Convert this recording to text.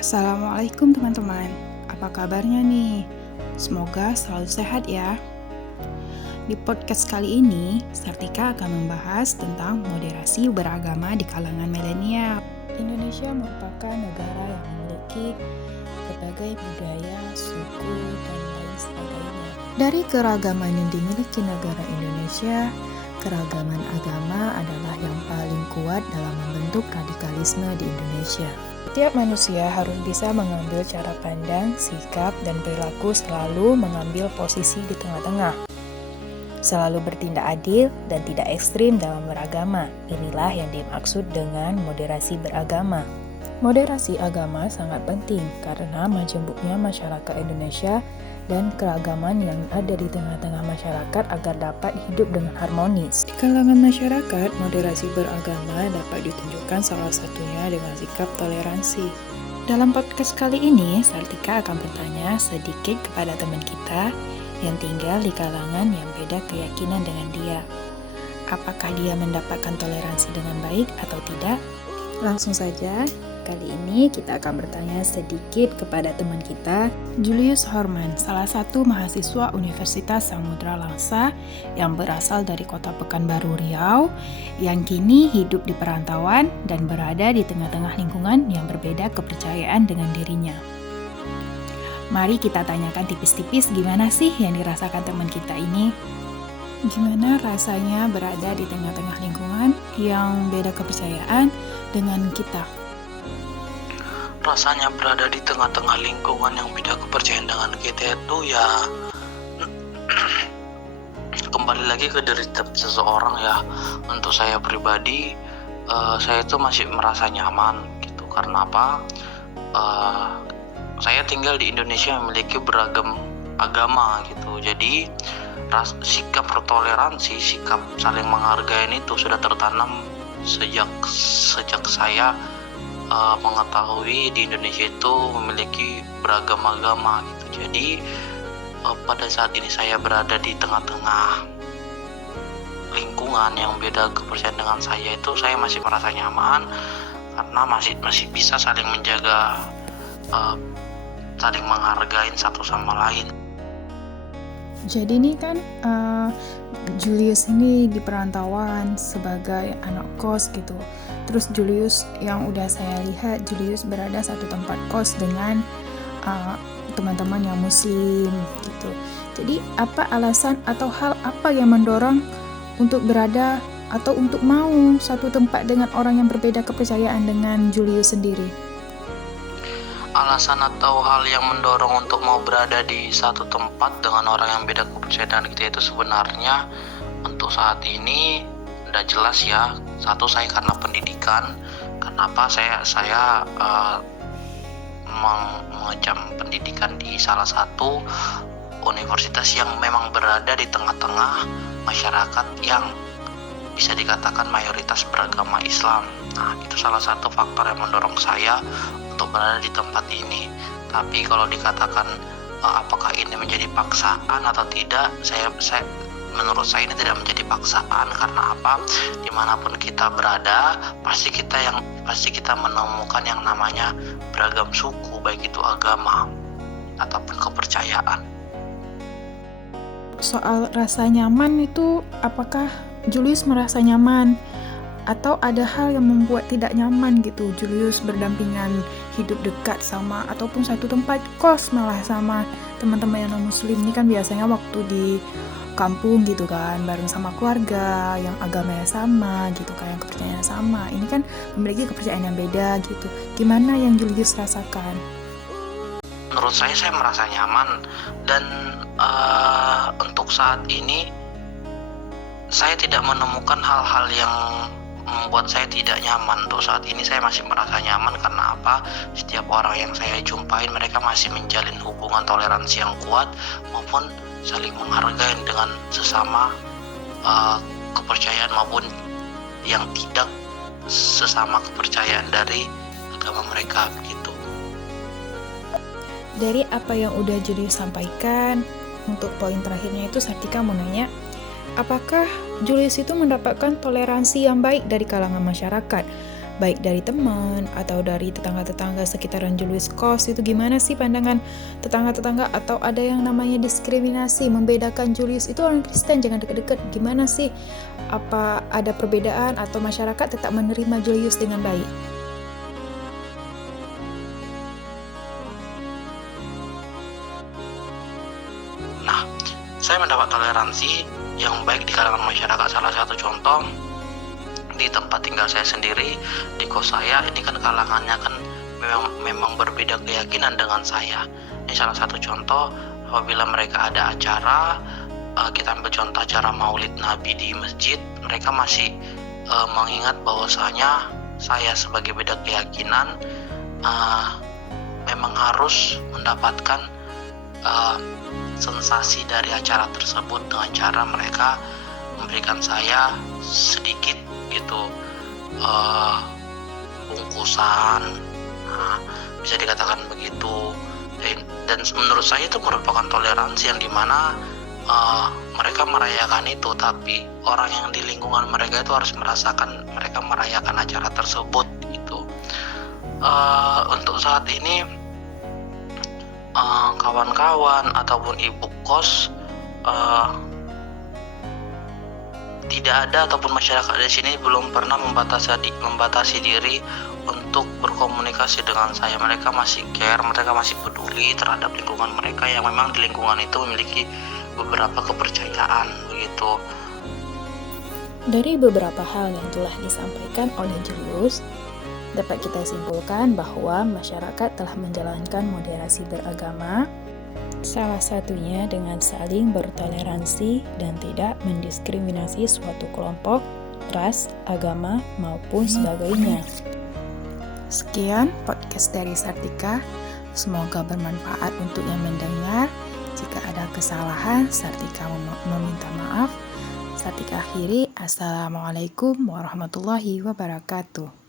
Assalamualaikum teman-teman, apa kabarnya nih? Semoga selalu sehat ya. Di podcast kali ini, Sartika akan membahas tentang moderasi beragama di kalangan milenial. Indonesia merupakan negara yang memiliki berbagai budaya, suku, dan lain sebagainya. Dari keragaman yang dimiliki negara Indonesia, keragaman agama adalah yang paling kuat dalam membentuk radikalisme di Indonesia. Setiap manusia harus bisa mengambil cara pandang, sikap, dan perilaku selalu mengambil posisi di tengah-tengah. Selalu bertindak adil dan tidak ekstrim dalam beragama. Inilah yang dimaksud dengan moderasi beragama. Moderasi agama sangat penting karena majemuknya masyarakat Indonesia dan keragaman yang ada di tengah-tengah masyarakat agar dapat hidup dengan harmonis. Di kalangan masyarakat, moderasi beragama dapat ditunjukkan salah satunya dengan sikap toleransi. Dalam podcast kali ini, Sartika akan bertanya sedikit kepada teman kita yang tinggal di kalangan yang beda keyakinan dengan dia. Apakah dia mendapatkan toleransi dengan baik atau tidak? Langsung saja. Kali ini kita akan bertanya sedikit kepada teman kita, Julius Horman, salah satu mahasiswa Universitas Samudra Langsa yang berasal dari kota Pekanbaru Riau, yang kini hidup di perantauan dan berada di tengah-tengah lingkungan yang berbeda kepercayaan dengan dirinya. Mari kita tanyakan tipis-tipis gimana sih yang dirasakan teman kita ini. Gimana rasanya berada di tengah-tengah lingkungan yang beda kepercayaan dengan kita? Rasanya berada di tengah-tengah lingkungan yang beda kepercayaan dengan kita itu ya kembali lagi ke diri seseorang ya. Untuk saya pribadi, saya itu masih merasa nyaman gitu. Karena apa? Saya tinggal di Indonesia memiliki beragam agama gitu. Jadi sikap bertoleransi, sikap saling menghargai itu sudah tertanam sejak saya mengetahui di Indonesia itu memiliki beragam agama gitu. Jadi pada saat ini saya berada di tengah-tengah lingkungan yang beda kepercayaan dengan saya itu, saya masih merasa nyaman karena masih bisa saling menjaga, saling menghargai satu sama lain. Jadi ini kan Julius ini di perantauan sebagai anak kos gitu. Terus Julius yang udah saya lihat, Julius berada satu tempat kos dengan teman-teman yang muslim gitu. Jadi apa alasan atau hal apa yang mendorong untuk berada atau untuk mau satu tempat dengan orang yang berbeda kepercayaan dengan Julius sendiri? Alasan atau hal yang mendorong untuk mau berada di satu tempat dengan orang yang beda kepercayaan kita itu sebenarnya untuk saat ini udah jelas ya. Satu, saya karena pendidikan. Kenapa saya mengecam pendidikan di salah satu universitas yang memang berada di tengah-tengah masyarakat yang bisa dikatakan mayoritas beragama Islam. Nah, itu salah satu faktor yang mendorong saya untuk berada di tempat ini. Tapi kalau dikatakan apakah ini menjadi paksaan atau tidak, menurut saya ini tidak menjadi paksaan. Karena apa? Dimanapun kita berada, pasti kita menemukan yang namanya beragam suku, baik itu agama ataupun kepercayaan. Soal rasa nyaman itu, apakah Julius merasa nyaman atau ada hal yang membuat tidak nyaman gitu? Julius berdampingan hidup dekat sama ataupun satu tempat kos malah sama teman-teman yang non-muslim. Ini kan biasanya waktu di kampung gitu kan, bareng sama keluarga yang agamanya sama gitu kan, yang kepercayaannya sama. Ini kan memiliki kepercayaan yang beda gitu. Gimana yang Julius rasakan? Menurut saya merasa nyaman dan untuk saat ini saya tidak menemukan hal-hal yang membuat saya tidak nyaman. Untuk saat ini saya masih merasa nyaman. Karena apa? Setiap orang yang saya jumpain, mereka masih menjalin hubungan toleransi yang kuat maupun saling menghargai dengan sesama kepercayaan maupun yang tidak sesama kepercayaan dari agama mereka begitu. Dari apa yang udah Julius sampaikan, untuk poin terakhirnya itu Sartika mau nanya, apakah Julius itu mendapatkan toleransi yang baik dari kalangan masyarakat? baik dari teman atau dari tetangga-tetangga sekitaran Julius kos. Itu gimana sih pandangan tetangga-tetangga? Atau ada yang namanya diskriminasi, membedakan Julius itu orang Kristen, jangan deket-deket. Gimana sih? Apa ada perbedaan atau masyarakat tetap menerima Julius dengan baik? Nah, saya mendapat toleransi yang baik di kalangan masyarakat. Salah satu contoh di tempat tinggal saya sendiri, di kos saya, ini kan kalangannya kan memang berbeda keyakinan dengan saya. Ini salah satu contoh, apabila mereka ada acara, kita ambil contoh acara Maulid Nabi di masjid, mereka masih mengingat bahwasanya saya sebagai beda keyakinan memang harus mendapatkan sensasi dari acara tersebut dengan cara mereka memberikan saya sedikit gitu bungkusan, bisa dikatakan begitu. Dan menurut saya itu merupakan toleransi yang dimana mereka merayakan itu, tapi orang yang di lingkungan mereka itu harus merasakan mereka merayakan acara tersebut gitu. Untuk saat ini kawan-kawan ataupun ibu kos tidak ada, ataupun masyarakat di sini belum pernah membatasi diri untuk berkomunikasi dengan saya. Mereka masih care, mereka masih peduli terhadap lingkungan mereka yang memang di lingkungan itu memiliki beberapa kepercayaan begitu. Dari beberapa hal yang telah disampaikan oleh Julius, dapat kita simpulkan bahwa masyarakat telah menjalankan moderasi beragama, salah satunya dengan saling bertoleransi dan tidak mendiskriminasi suatu kelompok, ras, agama, maupun sebagainya. Sekian podcast dari Sartika, semoga bermanfaat untuk yang mendengar. Jika ada kesalahan, Sartika meminta maaf. Sartika akhiri, Assalamualaikum warahmatullahi wabarakatuh.